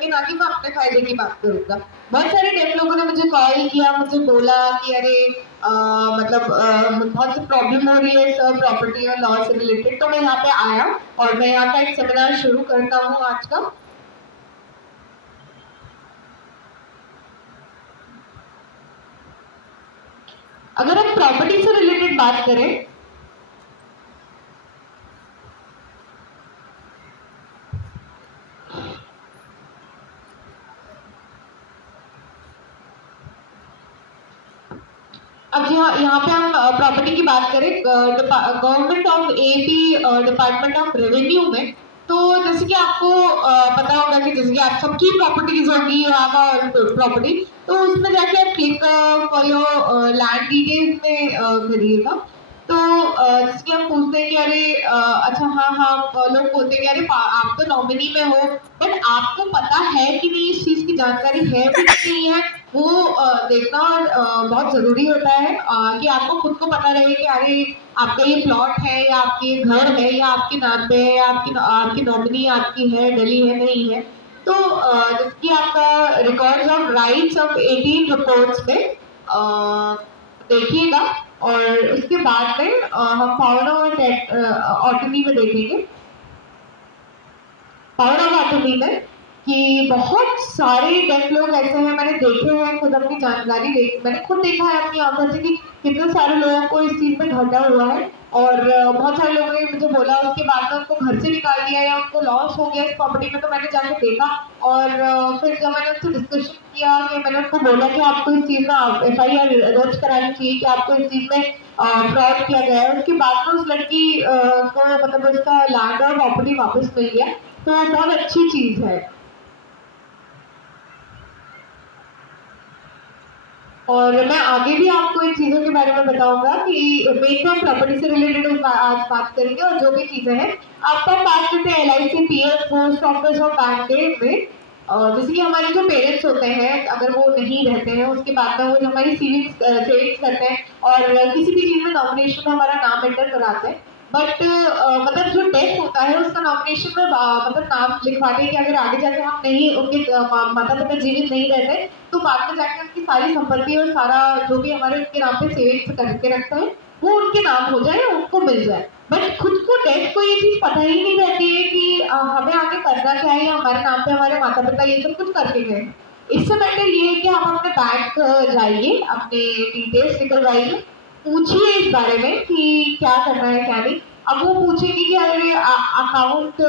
करूंगी, ना कि मैं अपने फायदे की बात करूंगा। बहुत सारे डेफ लोगों ने मुझे कॉल किया, मुझे बोला कि अरे बहुत सी प्रॉब्लम हो रही है सर प्रॉपर्टी और लॉ से रिलेटेड। तो मैं यहाँ पे आया और मैं यहाँ का एक सेमिनार शुरू करता हूँ आज का। अगर हम प्रॉपर्टी से रिलेटेड बात करें, अब यहाँ पे हम प्रॉपर्टी की बात करें government of AP department of revenue में, तो जैसे कि आपको पता होगा कि जैसे कि आप सबकी प्रॉपर्टीज होगी यहाँ का प्रॉपर्टी, तो उसमें जाके आप click for your land details में करिएगा। तो जैसे कि हम पूछते हैं कि अरे अच्छा हाँ हाँ, लोग बोलते हैं कि अरे आप तो नॉमिनी में हो, बट आपको पता है कि नहीं इस चीज की जानकारी है भी कि नहीं है, वो देखना बहुत जरूरी होता है कि आपको खुद को पता रहे कि अरे आपका ये प्लॉट है या आपके घर है या आपके नाम पे है या आपकी नॉमिनी आपकी है, डली है, नहीं है। तो जैसे कि आपका records of rights of 18 reports में देखिएगा, और उसके बाद में हम पावर ऑफ ऑटोमी में देखेंगे। पावर ऑफ ऑटोमी में कि बहुत सारे डेफ लोग ऐसे हैं, मैंने देखे हैं खुद अपनी जानकारी मैंने खुद देखा है अपनी आंखों से कि कितने सारे लोगों को इस चीज में घाटा हुआ है, और बहुत सारे लोगों ने मुझे बोला उसके बाद में उनको घर से निकाल दिया या उनको लॉस हो गया इस प्रॉपर्टी में। तो मैंने जाके देखा, और फिर जब मैंने उससे डिस्कशन किया कि मैंने उनको बोला कि आपको इस चीज में FIR दर्ज करानी चाहिए कि आपको इस चीज में फ्रॉड किया गया है, उसके बाद में उस लड़की को मतलब उसका लैंड और प्रॉपर्टी वापस मिल गया। तो बहुत अच्छी चीज है। और मैं आगे भी आपको इन चीजों के बारे में बताऊंगा कि मेन तो प्रॉपर्टी से रिलेटेड आज बात करेंगे, और जो भी चीजें हैं आपको बात करते हैं LIC, PF, पोस्ट ऑफिस और बैंक के में। जैसे कि हमारे जो पेरेंट्स होते हैं अगर वो नहीं रहते हैं, उसके बाद में वो हमारी सेविंग्स करते हैं और किसी भी चीज में नॉमिनेशन में हमारा नाम एंटर कराते हैं। बट मतलब जो डेथ होता है उसका नॉमिनेशन में मतलब नाम लिखवाते हैं कि अगर आगे जाके हम नहीं, उनके माता पिता जीवित नहीं रहते, तो बाद में जाके उनकी सारी संपत्ति और सारा जो भी हमारे उनके नाम पे सेविंग्स करके रखते हैं वो उनके नाम हो जाए, उनको मिल जाए। बट खुद को डेथ को ये चीज पता ही नहीं रहती है कि हमें आगे करना क्या है, हमारे नाम पे हमारे माता पिता ये सब कुछ करके गए। इससे बेटर ये है कि हम अपने बैंक जाइए, अपने डिटेल्स निकलवाइए, पूछिए इस बारे में कि क्या करना है क्या नहीं। अब वो पूछेगी कि अरे अकाउंट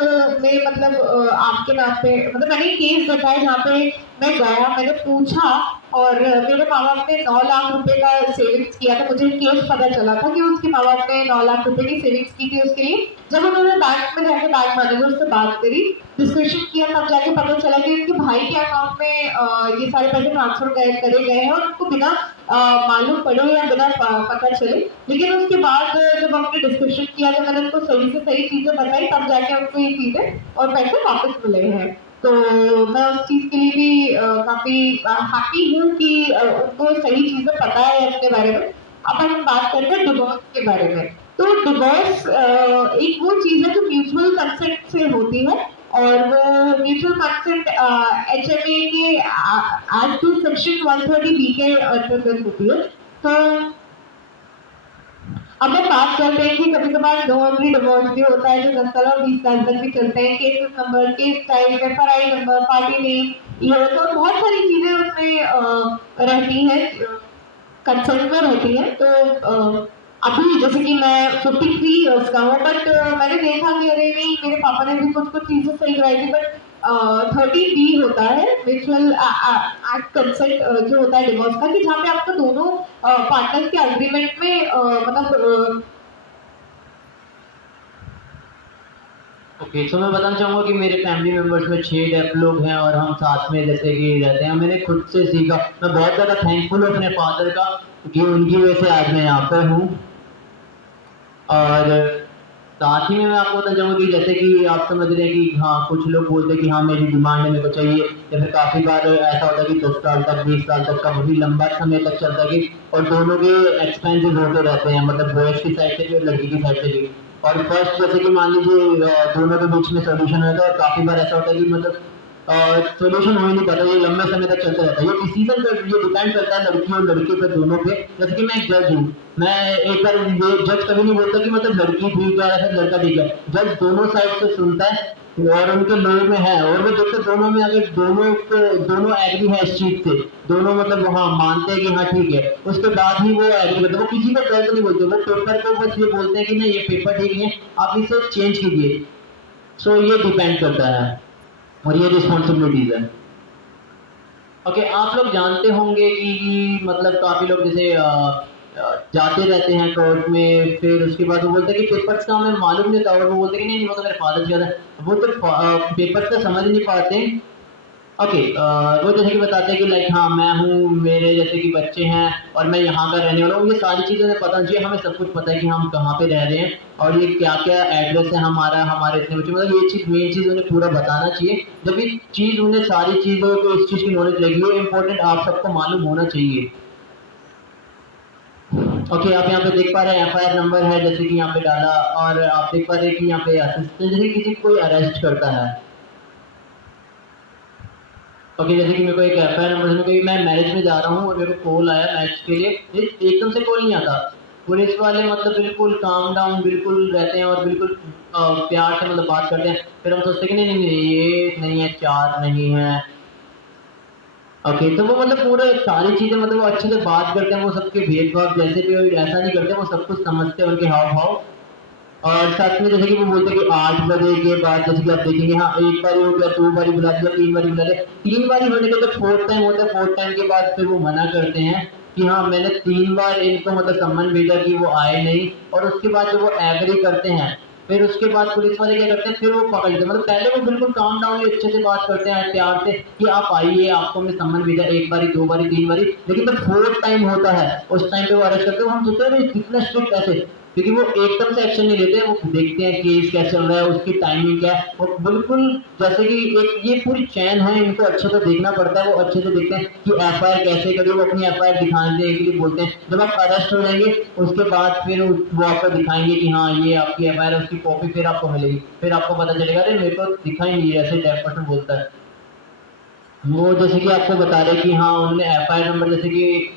में मतलब आपके नाम पे, मतलब मैंने एक केस देखा है जहाँ पे मैं गया, मैंने पूछा और मेरे माँ बाप ने 9 लाख रुपए का सेविंग्स किया था। मुझे केस पता चला था कि उसके माँ बाप ने 9 लाख रुपए की सेविंग्स की थी उसके लिए। जब उन्होंने बैंक में जाके बैंक मैनेजर से बात करी, डिस्कशन किया, तब जाके पता चला कि उनके भाई के अकाउंट में ये सारे पैसे ट्रांसफर करे गए हैं, और उनको बिना मालूम पड़े या बिना पता चले। लेकिन उसके बाद जब हमने डिस्कशन किया, जब मैंने उनको सही से सही चीजें बताई, तब जाके उनको ये चीजें और पैसे वापस मिले हैं। तो मैं उस चीज के लिए भी काफी हैप्पी हूँ कि उनको सही चीजें पता है अपने बारे में। अब हम बात करते हैं डिवोर्स के बारे में। तो डिवोर्स एक वो चीज है जो म्यूचुअल कंसेंट से होती है, और वो म्यूचुअल कंसेंट HMA के एक्ट टू सेक्शन 130B के अंतर्गत होती है। तो अब हम बात करते हैं कि कभी कभार नो एग्री डिवोर्स भी होता है जो 10 साल और 20 साल तक भी चलते हैं। Case number, case type, FRI number, party name, ये तो बहुत सारी चीजें उसमें रहती है, कंसर्न में रहती है। तो अभी जैसे कि मैं 53 ईयर्स का हूँ, बट मैंने देखा कि अरे नहीं, मेरे पापा ने भी कुछ कुछ चीजें सही कराई थी, बट 30B होता है म्यूचुअल एक्ट कंसेंट जो होता है डिवोर्स का, कि जहाँ पे आपको दोनों पार्टनर्स के अग्रीमेंट में मतलब ओके, तो मैं बताना चाहूँगा कि मेरे फैमिली मेम्बर्स में 6 डेफ लोग हैं और हम साथ में जैसे कि रहते हैं। मैंने खुद से सीखा, मैं बहुत ज़्यादा थैंकफुल हूँ अपने फादर का कि उनकी वजह से आज मैं यहाँ पर हूँ। और साथ ही में मैं आपको बताना चाहूँगा कि जैसे कि आप समझ रहे हैं कि हाँ, कुछ लोग बोलते हैं कि हाँ मेरी डिमांड है, मेरे को चाहिए, या फिर काफ़ी बार ऐसा होता है कि 10 साल तक, 20 साल तक, काफ़ी लंबा समय तक चलता है कि, और दोनों के एक्सपेंसेस होते रहते हैं, मतलब बॉयज की साइड से भी और लड़की की साइड से भी। और फर्स्ट जैसे कि मान लीजिए दोनों के बीच में सोल्यूशन होता है, और काफ़ी बार ऐसा होता है कि मतलब सोल्यूशन हो ही नहीं पाता, ये लंबे समय तक चलता रहता है। ये डिसीजन पर ये डिपेंड करता है लड़की और लड़के पर दोनों पे। जैसे कि मैं एक जज हूँ, मैं एक बार ये जज कभी नहीं बोलता कि मतलब लड़की ठीक है या फिर लड़का ठीक है। जज दोनों साइड से सुनता है और उनके लोग में है, और वो देखते दोनों में अगर दोनों एग्री है इस चीज से, दोनों मतलब हाँ मानते हैं कि हाँ ठीक है, उसके बाद ही वो एग्री करते हैं। वो किसी को गलत नहीं बोलते, वो पेपर को बस ये बोलते हैं कि नहीं ये पेपर ठीक है, आप इसे चेंज कीजिए। सो ये डिपेंड करता है और ये रिस्पॉन्सिबिलिटीज है। ओके, आप लोग जानते होंगे कि मतलब काफी लोग जैसे जाते रहते हैं कोर्ट में, फिर उसके बाद वो बोलते हैं कि पेपर्स का हमें मालूम नहीं था, और वो बोलते हैं कि नहीं नहीं वो तो मेरे फादर से है। वो तो पेपर्स का समझ नहीं पाते। ओके, वो जैसे कि बताते हैं कि लाइक हाँ मैं हूँ, मेरे जैसे कि बच्चे हैं और मैं यहाँ का रहने वाला हूँ, ये सारी चीज़ें हमें पता चाहिए, हमें सब कुछ पता है कि हम कहाँ पे रह रहे हैं और ये क्या क्या एड्रेस है हमारा, हमारे इतने बच्चे, मतलब ये चीज़ मेन चीज़ उन्हें पूरा बताना चाहिए। जब ये चीज़ उन्हें सारी चीज़ों को इस चीज़ की नॉलेज लगी है, इम्पोर्टेंट आप सबको मालूम होना चाहिए। ओके, आप यहाँ पे देख पा रहे हैं एफआईआर नंबर है जैसे कि यहाँ पे डाला, और आप देख पा रहे हैं कि यहाँ पे असिस्टेंट जैसे किसी कोई अरेस्ट करता है। ओके, जैसे कि मेरे को एक एफआईआर नंबर से कोई, मैं मैरिज में जा रहा हूँ और मेरे को कॉल आया मैच के लिए, एकदम से कॉल नहीं आता। पुलिस वाले मतलब बिल्कुल काम डाउन बिल्कुल रहते हैं और बिल्कुल प्यार से मतलब बात करते हैं। फिर हम सोचते हैं कि नहीं नहीं नहीं ये नहीं है, चार नहीं है। ओके, तो वो मतलब पूरे सारी चीजें मतलब वो अच्छे से बात करते हैं, वो सबके भेदभाव जैसे भी हो ऐसा नहीं करते, वो सब कुछ समझते हैं उनके हाव भाव। और साथ में जैसे कि वो बोलते हैं कि 8 बजे के बाद जैसे कि आप देखेंगे हाँ एक बारी हो गया, 2 बारी बुला दिया, 3 बारी बुला दिया, 3 बारी होने के तो फोर्थ टाइम होता है, फोर्थ टाइम के बाद फिर वो मना करते हैं कि हाँ मैंने 3 बार इनको मतलब सम्मन भेजा कि वो आए नहीं, और उसके बाद जब वो एग्री करते हैं फिर उसके बाद पुलिस वाले क्या करते हैं, फिर वो पकड़ लेते हैं। मतलब पहले वो बिल्कुल काम डाउन अच्छे से बात करते हैं प्यार से कि आप आइए, आपको हमने सम्मन भेजा 1 बारी 2 बारी 3 बारी, लेकिन जब फोर्थ टाइम होता है उस टाइम पे वो अरेस्ट करते हैं। हम सोचते हैं कितना स्ट्रिक्ट ऐसे, क्योंकि वो एकदम से एक्शन नहीं लेते, वो देखते हैं केस क्या चल रहा है, उसकी टाइमिंग क्या है, और बिल्कुल जैसे कि एक ये पूरी चैन है, इनको अच्छे से देखना पड़ता है। वो अच्छे से देखते हैं कि एफआईआर कैसे करें, वो अपनी एफआईआर दिखाने के लिए बोलते हैं। जब आप अरेस्ट हो जाएंगे उसके बाद फिर वो आपको दिखाएंगे कि हाँ ये आपकी एफआईआर है, उसकी कॉपी फिर आपको मिलेगी, फिर आपको पता चलेगा अरे मेरे को दिखा ही नहीं है, ऐसे डेफ पर्सन बोलता है। वो जैसे कि आपको बता रहे कि हाँ उन्होंने एफआईआर नंबर जैसे कि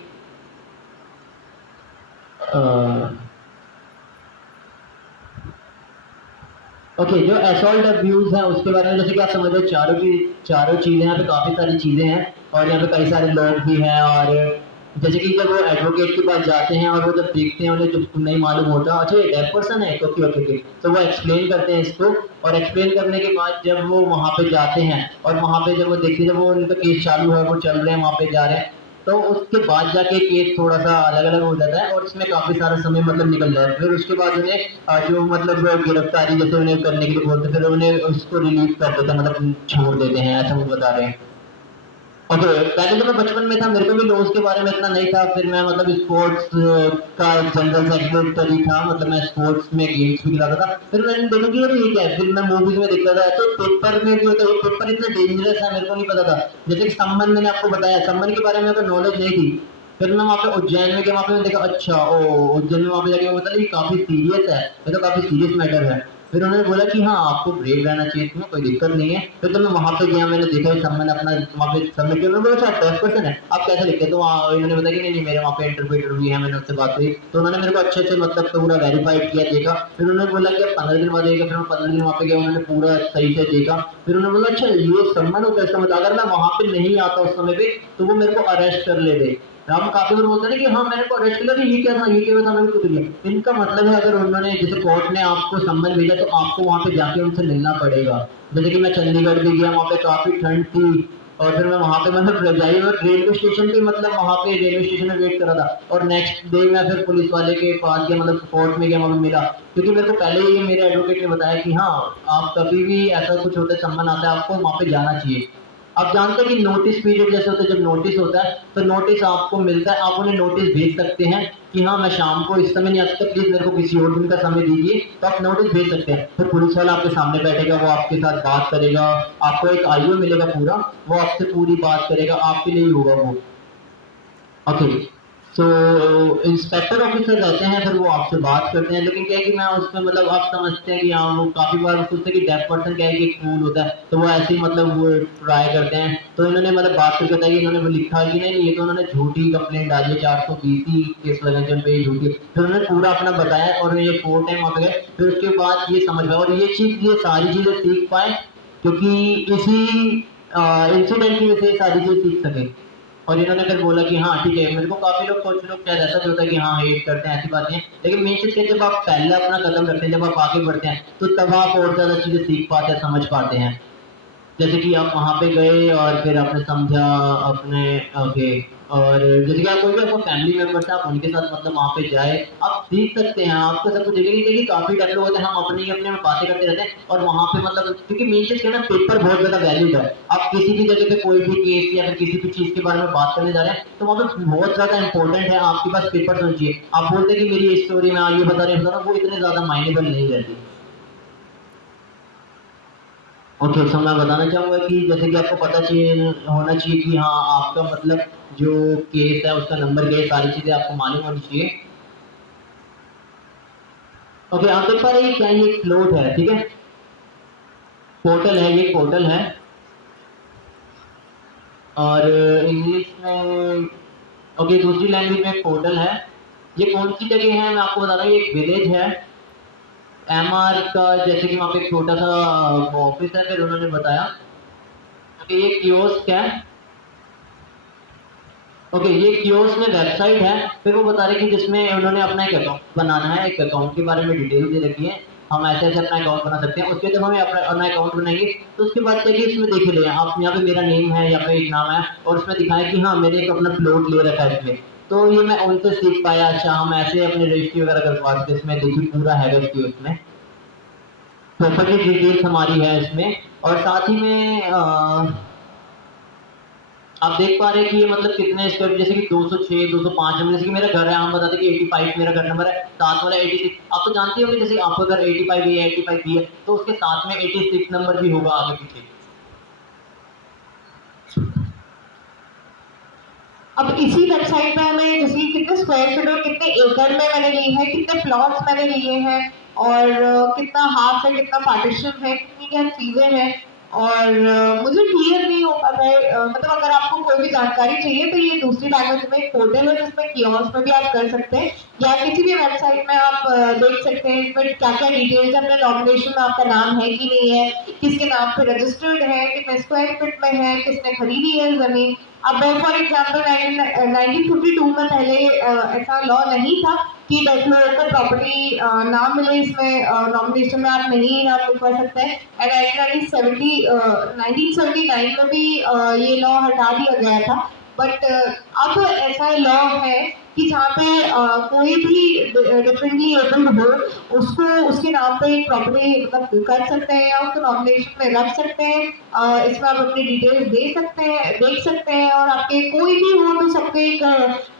ओके, जो असॉल्ट अब्यूज है उसके बारे में जैसे कि आप समझ रहे हो, चारों की चारों चीजें यहाँ पे काफी सारी चीजें हैं और यहाँ पे कई सारे लोग भी हैं। और जैसे कि जब वो एडवोकेट के पास जाते हैं और वो जब देखते हैं उन्हें जब नहीं मालूम होता, अच्छा ये डेफ पर्सन है, ओके ओके ओके, तो वो एक्सप्लेन करते हैं इसको, और एक्सप्लेन करने के बाद जब वो वहाँ पे जाते हैं और वहाँ पे जब वो देखते हैं जब वो उनका केस चालू है, वो चल रहे हैं, वहाँ पे जा रहे हैं, तो उसके बाद जाके केस थोड़ा सा अलग अलग हो जाता है और इसमें काफी सारा समय मतलब निकल जाता है। फिर उसके बाद उन्हें जो मतलब गिरफ्तारी जैसे उन्हें करने के लिए बोलते हैं, फिर उन्हें उसको रिलीज कर देते हैं, मतलब छोड़ देते हैं, ऐसा वो बता रहे हैं। ओके, पहले जब मैं बचपन में था मेरे को भी लॉज के बारे में इतना नहीं था, फिर मैं मतलब स्पोर्ट्स का जनरल सेक्रेटरी था, मतलब मैं स्पोर्ट्स में गेम्स भी खिलाता था। फिर मैंने देखा कि अरे ये क्या है, फिर मैं मूवीज में देखता था तो पेपर में भी होता है, पेपर इतना डेंजरस है मेरे को नहीं पता था। जैसे कि सम्मन मैंने आपको बताया, सम्मन के बारे में अगर नॉलेज नहीं थी, फिर मैं वहाँ पे उज्जैन में गया, वहाँ पे मैंने देखा अच्छा ओ उज्जैन में, वहाँ पे जाके वो बता ये काफी सीरियस है, ये तो काफी सीरियस मैटर है। फिर उन्होंने बोला कि हाँ आपको ब्रेव रहना चाहिए, इसमें कोई दिक्कत नहीं है। फिर जब मैं वहाँ पे गया मैंने देखा सम्मन अपना वहाँ पे सबमिट किया, उन्होंने बोला अच्छा 10% है, आप कैसे लिखते, तो वहाँ इन्होंने बताया कि नहीं नहीं मेरे वहाँ पे इंटरव्यू भी है, मैंने उससे बात की, तो उन्होंने मेरे को अच्छे से मतलब पूरा वेरीफाइड किया, देखा। फिर उन्होंने बोला कि आप 15 दिन बाद आएगा, फिर मैं 15 दिन वहाँ पे गया, उन्होंने पूरा सही से देखा। फिर उन्होंने बोला अच्छा ये सम्मन होता है, इसका मतलब अगर मैं वहाँ पे नहीं आता उस समय पे तो वो मेरे को अरेस्ट कर लेते। हम काफी बार बोलते हैं कि हाँ मैंने को अरेस्ट किया, ये क्या था, ये क्या था, मैंने कुछ किया। इनका मतलब है अगर उन्होंने जैसे कोर्ट ने आपको सम्मन भेजा तो आपको वहाँ पे जाके उनसे मिलना पड़ेगा। जैसे कि मैं चंडीगढ़ भी गया, वहाँ पे काफी ठंड थी और फिर मैं वहाँ पे मतलब रजाई में रेलवे स्टेशन पे, मतलब वहाँ पे रेलवे स्टेशन में वेट करा था, और नेक्स्ट डे मैं फिर पुलिस वाले के पास गया, मतलब कोर्ट में गया, वहाँ पे मिला, क्योंकि मेरे को पहले ही मेरे एडवोकेट ने बताया कि हाँ आप कभी भी ऐसा कुछ होता है, सम्मन आता है, आपको वहाँ पे जाना चाहिए। आप जानते हैं कि नोटिस पीरियड जैसे होता है, जब नोटिस होता है तो नोटिस आपको मिलता है, आप उन्हें नोटिस भेज सकते हैं कि हाँ मैं शाम को इस समय नहीं आ सकता, प्लीज मेरे को किसी और दिन का समय दीजिए, तो आप नोटिस भेज सकते हैं। फिर पुलिस वाला आपके सामने बैठेगा, वो आपके साथ बात करेगा, आपको एक आईओ मिलेगा पूरा, वो आपसे पूरी बात करेगा, आपके लिए ही होगा वो। ओके, सो इंस्पेक्टर ऑफिसर रहते हैं, फिर वो आपसे बात करते हैं, लेकिन क्या है कि मैं उसमें मतलब आप समझते हैं कि हाँ वो काफ़ी बार सोचते हैं कि डेफ पर्सन क्या है कि एक टूल होता है, तो वो ऐसे ही मतलब वो ट्राई करते हैं। तो इन्होंने मतलब बात करके बताया कि इन्होंने वो लिखा कि नहीं, ये तो उन्होंने झूठी कंप्लेंट डाली है, 420 ही केस लगे जिन पे ये झूठी। फिर उन्होंने पूरा अपना बताया और ये 4 टाइम वहाँ पे गए, फिर उसके बाद ये समझ पाए और ये सारी चीज़ें सीख पाए, क्योंकि इसी इंसिडेंट की वजह से ये सारी चीज़ें सीख सके। और इन्होंने फिर बोला कि हाँ ठीक है, मेरे को काफ़ी लोग कुछ लोग शायद ऐसा भी होता है कि हाँ हेट करते हैं, ऐसी बातें हैं, लेकिन मेन चीज़ क्या है, जब आप पहले अपना कदम रखते हैं, जब आप आगे बढ़ते हैं, तो तब आप और ज़्यादा चीज़ें सीख पाते हैं, समझ पाते हैं। जैसे कि आप वहाँ पे गए और फिर आपने समझा अपने ओके, और जैसे कि आप कोई भी आपका फैमिली मेंबर्स है, आप उनके साथ मतलब वहाँ पे जाए, आप सीख सकते हैं, आपको सब कुछ देखिए कि काफ़ी टाइम लोग होते हैं, हम अपने ही अपने में बातें करते रहते हैं और वहाँ पे मतलब क्योंकि मेन चीज़ क्या है ना, पेपर बहुत ज़्यादा वैलिड है। आप किसी भी जगह पे कोई भी केस या फिर किसी भी चीज़ के बारे में बात करने जा रहे हैं, तो वहाँ पे बहुत ज़्यादा इंपॉर्टेंट है आपके पास पेपर होना चाहिए। आप बोलते हैं कि मेरी ये स्टोरी में ये बता रहे हैं, वो इतने ज़्यादा मायनेबल नहीं रहती। ओके, सो मैं बताना चाहूँगा कि जैसे कि आपको पता चाहिए होना चाहिए कि हाँ, आपका मतलब जो केस है उसका नंबर क्या है, सारी चीज़ें आपको मालूम होनी चाहिए। ओके, आप देख पा रहे हैं क्या ये फ्लोट है, ठीक है? पोर्टल है, ये पोर्टल है और इंग्लिश में ओके, दूसरी लैंग्वेज में पोर्टल है। ये कौन सी जगह है मैं आपको बता रहा हूँ, ये एक विलेज है। एमआर का जैसे कि वहाँ पे एक छोटा सा ऑफिस है, फिर उन्होंने बताया कि ये कियोस्क है। ओके, ये कियोस्क में वेबसाइट है, फिर वो बता रहे कि जिसमें उन्होंने अपना एक अकाउंट बनाना है, एक अकाउंट के बारे में डिटेल दे रखी है, हम ऐसे ऐसे अपना अकाउंट बना सकते हैं। उसके जब हमें अपना अकाउंट बनाएंगे, तो उसके बाद चाहिए इसमें देख रहे हैं आप, यहाँ पे मेरा नेम है, यहाँ पे एक नाम है और उसमें दिखाया कि हाँ मैंने एक अपना प्लॉट ले रखा है इसमें। तो ये मैं उनसे सीख पाया, अच्छा हम ऐसे अपने रजिस्ट्री वगैरह करवा सकते हैं, इसमें देखिए पूरा है इसकी उसमें प्रॉपर्टी डिटेल्स हमारी है इसमें। और साथ ही में आप देख पा रहे हैं कि ये मतलब कितने स्क्वायर, जैसे कि 206, 205 नंबर, जैसे कि मेरा घर है, हम बताते कि 85 मेरा घर नंबर है, साथ वाला 86। आप तो जानते होंगे जैसे आपका घर 85 है, 85 भी है, तो उसके साथ में 86 नंबर भी होगा आगे पीछे। अब इसी वेबसाइट पे हमें जैसे कितने स्क्वायर फीट और कितने एकड़ में मैंने लिए हैं, कितने प्लॉट्स मैंने लिए हैं और कितना हाफ है, कितना पार्टीशन है, कितनी क्या चीजें हैं और मुझे क्लियर नहीं हो पाता है। मतलब अगर आपको कोई भी जानकारी चाहिए तो ये दूसरी लैंग्वेज में एक पोर्टल है जिसमें कियोस्क में भी आप कर सकते हैं या किसी भी वेबसाइट में आप देख सकते हैं इसमें क्या क्या डिटेल्स अपने नॉमिनेशन में आपका नाम है कि नहीं है, किसके नाम पे रजिस्टर्ड है, कितने स्क्वायर फीट में है, किसने खरीदी है जमीन। अब फॉर एग्जाम्पल 1952 में पहले ऐसा लॉ नहीं था कि डेथ लोगों को प्रॉपर्टी ना मिले, इसमें नॉमिनेशन में आप नहीं नाम लिखवा सकते हैं। एंड 1979 में भी ये लॉ हटा दिया गया था। बट अब ऐसा लॉ है कि जहाँ पे कोई भी डिफरेंटली एबल्ड हो उसको उसके नाम पे एक प्रॉपर्टी मतलब कर सकते हैं या उसको नॉमिनेशन में रख सकते हैं। इसमें आप अपनी डिटेल्स दे सकते हैं, देख सकते हैं और आपके कोई भी हो तो सबके एक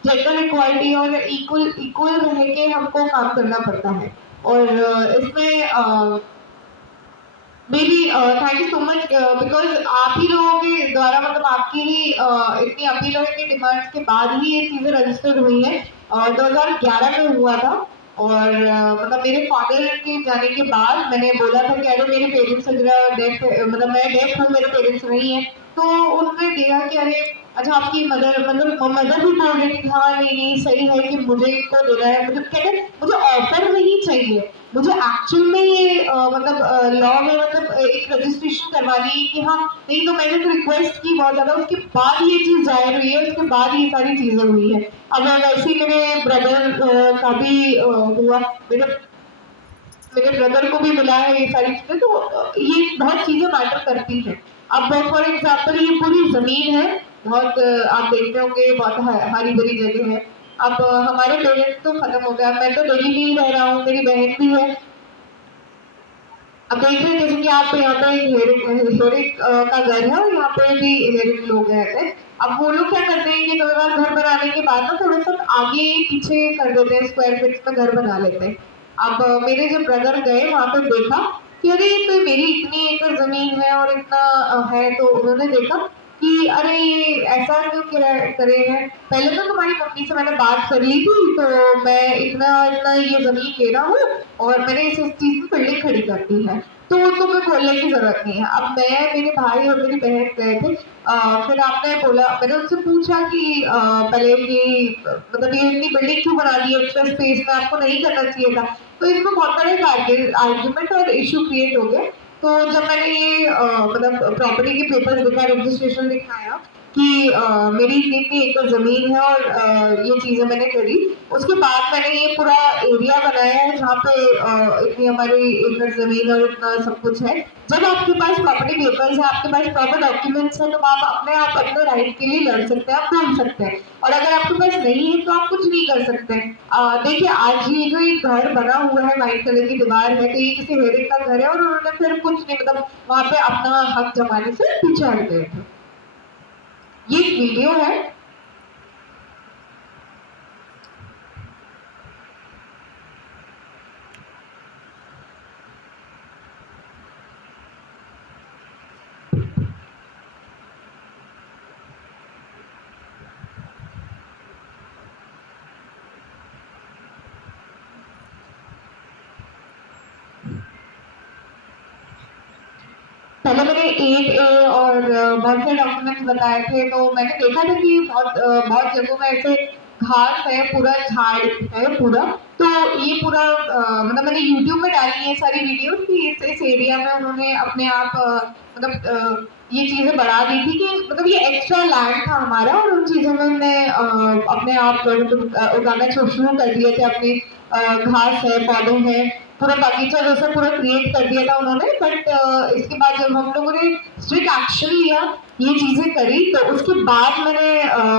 जेंडर इक्वालिटी और इक्वल इक्वल रह के हमको काम करना पड़ता है। और इसमें may be thank you so much because आप ही लोगों के द्वारा मतलब आपकी ही इतनी अपीलों की डिमांड्स के बाद ही ये चीज़ें रजिस्टर हुई हैं और 2011 में हुआ था। और मतलब मेरे फादर के जाने के बाद मैंने बोला था कि अरे मेरे पेरेंट्स वगैरह डेफ मतलब मैं डेफ हूँ, मेरे पेरेंट्स नहीं है। तो उन्होंने देखा कि अरे अच्छा आपकी मदर मतलब मदर भी बोल रही थी हाँ नहीं नहीं सही है कि मुझे इसको देना है, मुझे कहते हैं, मुझे ऑफर नहीं चाहिए, मुझे एक्चुअल में ये मतलब लॉ में मतलब एक रजिस्ट्रेशन करवानी है कि हाँ नहीं। तो मैंने तो रिक्वेस्ट की बहुत ज्यादा, उसके बाद ये चीज जाहिर हुई है, उसके बाद ये सारी चीजें हुई है। अब वैसे ही मेरे ब्रदर का भी हुआ, मेरे मेरे ब्रदर को भी मिला है ये सारी चीजें। तो ये बहुत चीजें मैटर करती हैं। अब फॉर एग्जाम्पल ये पूरी जमीन है, बहुत आप देखते होंगे बहुत हरी भरी जगह है। अब हमारे पेरेंट्स तो खत्म हो गया, मैं तो दिल्ली में ही रह रहा हूँ, मेरी बहन भी है। अब देख रहे हैं जैसे कि आप यहाँ पे हेरिक का घर है और यहाँ पे भी हेरिक लोग रहते हैं। अब वो लोग क्या करते हैं कि कभी बार घर बनाने के बाद ना थोड़ा सा आगे पीछे कर देते हैं, स्क्वायर फीट में घर बना लेते हैं। अब मेरे जब ब्रदर गए वहां पे देखा कि अरे ये तो मेरी इतनी एकड़ जमीन है और इतना है, तो उन्होंने देखा कि अरे ये ऐसा क्यों करे हैं, पहले तो तुम्हारी मम्मी से मैंने बात कर ली थी, तो मैं इतना इतना ये जमीन ले रहा हूँ और मैंने इस चीज में बिल्डिंग खड़ी कर दी है, तो तुम्हें खोलने की जरूरत नहीं है। अब मैं, मेरे भाई और मेरी बहन गए थे, फिर आपने बोला, मैंने उनसे पूछा कि पहले ये मतलब ये इतनी बिल्डिंग क्यों बना दी एक्स्ट्रा स्पेस में, आपको नहीं करना चाहिए था। तो इसमें बहुत बड़ा एक आर्ग्यूमेंट और इशू क्रिएट हो गया। तो जब मैंने ये मतलब प्रॉपर्टी के पेपर दिखा, रजिस्ट्रेशन दिखाया कि मेरी इतनी एकड़ जमीन है और ये चीजें मैंने करी, उसके बाद मैंने ये पूरा एरिया बनाया है जहाँ पे इतनी हमारी एकड़ जमीन और इतना सब कुछ है। जब आपके पास प्रॉपर्टी पेपर्स है, आपके पास प्रॉपर डॉक्यूमेंट्स है, तो आप अपने राइट के लिए लड़ सकते हैं, आप बोल सकते हैं। और अगर आपके पास नहीं है तो आप कुछ नहीं कर सकते। देखिए आज ये जो एक घर बना हुआ है, व्हाइट कलर की दीवार है, तो ये किसी हेरिक का घर है और उन्होंने फिर कुछ नहीं, मतलब वहां पे अपना हक जमाने से पीछे हट गए थे। ये एक वीडियो है। पहले मैंने 8A और बहुत सारे डॉक्यूमेंट्स बताए थे, तो मैंने देखा था कि बहुत जगहों में ऐसे घास है, पूरा झाड़ है पूरा। तो ये पूरा मतलब मैंने यूट्यूब में डाली है सारी वीडियो कि इस एरिया में उन्होंने अपने आप मतलब ये चीजें बढ़ा दी थी कि मतलब ये एक्स्ट्रा लैंड था हमारा और उन चीजों में हमने अपने आप मतलब उगाना शुरू कर दिए थे। अपने घास है, पौधे हैं, पूरा बगीचा जैसा पूरा क्रिएट कर दिया था उन्होंने। बट इसके बाद जब हम लोगों ने स्ट्रिक्ट एक्शन लिया, ये चीजें करी, तो उसके बाद मैंने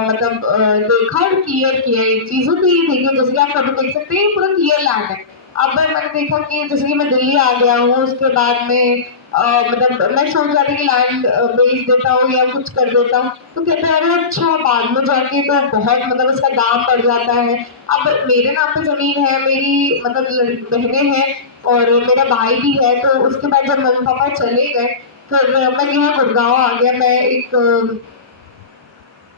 मतलब देखा और क्लियर किया ये चीजों को। ये देखिए जैसे कि आप कभी देख सकते हैं, ये पूरा क्लियर लैंड है। अब मैंने देखा कि जैसे कि मैं दिल्ली आ गया हूँ, उसके बाद में मतलब मैं सोच रहा था कि लैंड बेच देता हूँ या कुछ कर देता हूँ, तो कहते हैं अरे अच्छा बाद में जाके तो बहुत मतलब इसका दाम बढ़ जाता है। अब मेरे नाम पे जमीन है, मेरी मतलब बहनें हैं और मेरा भाई भी है। तो उसके बाद जब मम्मी पापा चले गए, फिर मैं यहाँ गुड़गांव आ गया। मैं एक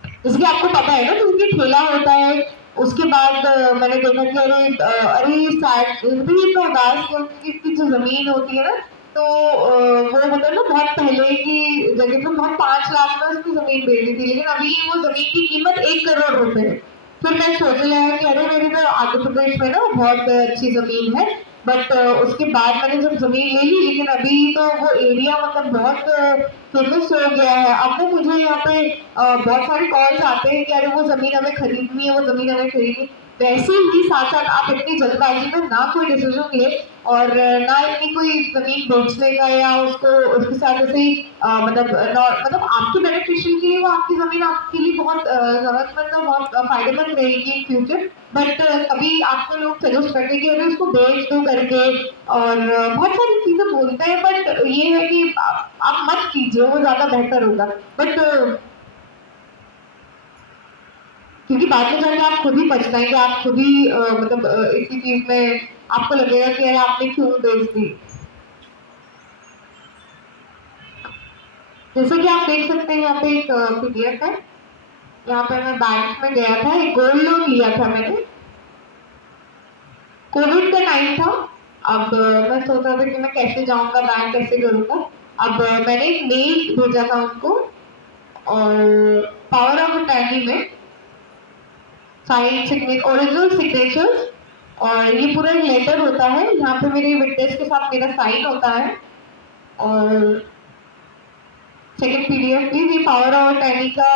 जैसे कि आपको पता है ना, क्योंकि ठेला होता है। उसके बाद मैंने देखा कि अरे सैड भी इतना उदास है, क्योंकि इसकी जो जमीन होती है ना, तो वो मतलब ना बहुत पहले की जगह पे बहुत 5 लाख में उसकी जमीन बेची थी, लेकिन अभी वो जमीन की कीमत 1 करोड़ रुपए है। फिर मैं सोचने लगा कि अरे मेरी तो आंध्र प्रदेश में ना बहुत अच्छी जमीन है। बट उसके बाद मैंने जब जमीन ले ली, लेकिन अभी तो वो एरिया मतलब बहुत फेमस हो गया है। अब ना मुझे यहाँ पे बहुत सारे कॉल्स आते हैं कि अरे वो जमीन हमें खरीदनी है, वो जमीन हमें खरीदनी। वैसे ही साथ साथ आप इतनी जल्दबाजी में ना कोई डिसीजन ले और ना इतनी कोई जमीन बेचने का या उसको उसके साथ ऐसे ही मतलब आपके बेनिफिशियल के लिए वो आपकी जमीन आपके लिए बहुत जरूरतमंद और बहुत फायदेमंद रहेगी इन फ्यूचर। बट कभी आपको लोग सजेस्ट करते हैं कि अरे उसको बेच दो करके, और बहुत सारी चीजें बोलते हैं। बट ये है कि आप मत कीजिए, वो ज्यादा बेहतर होगा। बट क्योंकि बाद में जाके आप खुद ही पछताएंगे, आप खुद ही मतलब इसी चीज में आपको लगेगा कि अरे आपने क्यों बेच दी। जैसे कि आप देख सकते हैं यहाँ पे एक पीडीएफ है। यहाँ पे मैं बैंक में गया था, एक गोल्ड लोन लिया था मैंने, कोविड का टाइम था। अब मैं सोच रहा था कि मैं कैसे जाऊंगा बैंक, कैसे करूंगा। अब मैंने एक मेल भेजा था उनको, और पावर ऑफ अटर्नी में साइन ओरिजिनल सिग्नेचर्स, और ये पूरा एक लेटर होता है, यहाँ पे मेरे विटनेस के साथ मेरा साइन होता है। और सेकंड पीडीएफ भी ये पावर ऑफ अटर्नी का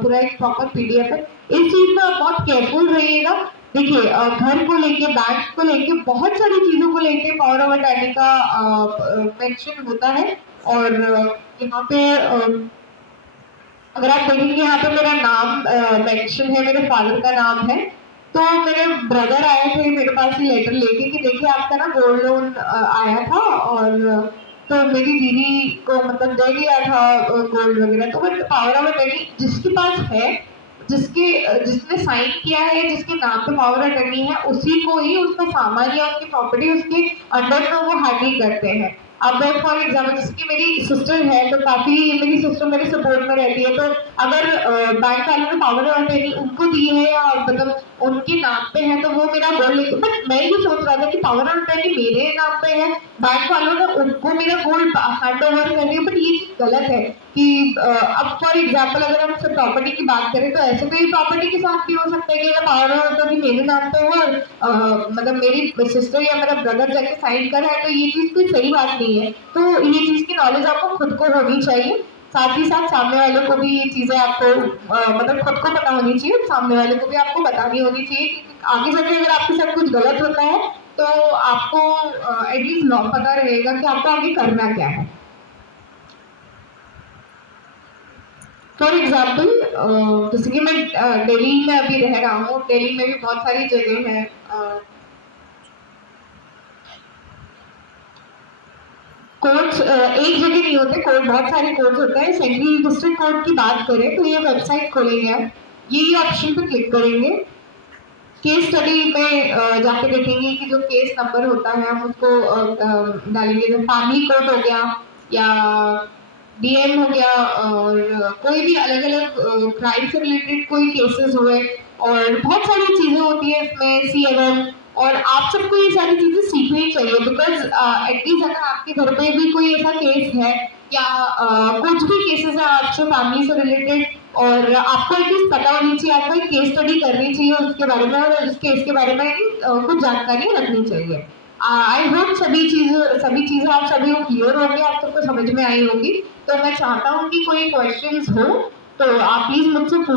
पूरा एक प्रॉपर पीडीएफ है। इस चीज में आप बहुत केयरफुल रहिएगा। देखिए घर को लेके, बैंक को लेके, बहुत सारी चीजों को लेके पावर ऑफ अटर्नी का मेंशन होता है। और यहाँ पे अगर आप देखेंगे, यहाँ पे मेरा नाम मेंशन है, मेरे फादर का नाम है। तो मेरे ब्रदर आए थे मेरे पास ये लेटर लेके कि देखिए आपका ना गोल्ड लोन आया था, और तो मेरी दीदी को मतलब दे दिया था गोल्ड वगैरह। तो बट पावर ऑफ अटर्नी जिसके पास है, जिसने साइन किया है, जिसके नाम पे पावर अटर्नी है, उसी को ही उसका सामान या उसकी प्रॉपर्टी उसके अंडर में वो हैंडल करते हैं। अब फॉर एग्जाम्पल जैसे कि मेरी सिस्टर है, तो काफी मेरी सिस्टर मेरे सपोर्ट में रहती है, तो अगर बैंक वालों ने पावर ऑफ अटॉर्नी उनको दी है या मतलब उनके नाम पे है, तो वो मेरा गोल्ड लेके, बट मैं ये सोच रहा था कि पावर ऑफ अटॉर्नी मेरे नाम पे है, बैंक वालों ने उनको मेरा गोल्ड हैंड ओवर कर दिया, बट ये चीज गलत है कि अब फॉर एग्जाम्पल अगर हम प्रॉपर्टी की बात करें, तो ऐसे कोई प्रॉपर्टी के साथ भी हो सकता है कि अगर पावर ऑफ अटॉर्नी मेरे नाम पे है और मतलब मेरी सिस्टर या मेरा ब्रदर जाके साइन कर रहा है, तो ये चीज कोई सही बात नहीं है। तो ये चीज की नॉलेज आपको खुद को होनी चाहिए, साथ ही साथ सामने वाले को भी ये चीजें आपको मतलब खुद को पता होनी चाहिए, सामने वाले को भी आपको बतानी होनी चाहिए कि आगे जाके अगर आपके साथ कुछ गलत होता है तो आपको एटलीस्ट लॉ पता रहेगा कि आपको आगे करना क्या है। फॉर एग्जाम्पल जैसे कि मैं दिल्ली में अभी रह रहा हूँ, दिल्ली में भी बहुत सारी जगह हैं, कोर्ट्स एक जगह नहीं होते, कोर्ट बहुत सारे कोर्ट्स होते हैं। सेंट्रल डिस्ट्रिक्ट कोर्ट की बात करें तो ये वेबसाइट खोलेंगे आप, ये ऑप्शन पे क्लिक करेंगे, केस स्टडी में जाके देखेंगे कि जो केस नंबर होता है हम उसको डालेंगे, जैसे फैमिली कोर्ट हो गया या डीएम हो गया, और कोई भी अलग अलग क्राइम से रिलेटेड कोई केसेस हुए, और बहुत सारी चीजें होती है इसमें, सीएमएम, और आप सबको ये सारी चीजें सीखनी चाहिए, बिकॉज एटलीस्ट अगर आपके घर पे भी कोई ऐसा केस है या कुछ भी केसेस है आपसे फैमिली से रिलेटेड, और आपको एटलीस्ट पता होनी चाहिए, आपको एक केस स्टडी करनी चाहिए उसके बारे में, और उस केस के बारे में कुछ जानकारी रखनी चाहिए। आई होप सभी चीजें आप सभी को क्लियर होंगी, आप सबको समझ में आई होगी। तो मैं चाहता हूँ कि कोई क्वेश्चंस हो तो आप प्लीज मुझसे पूछ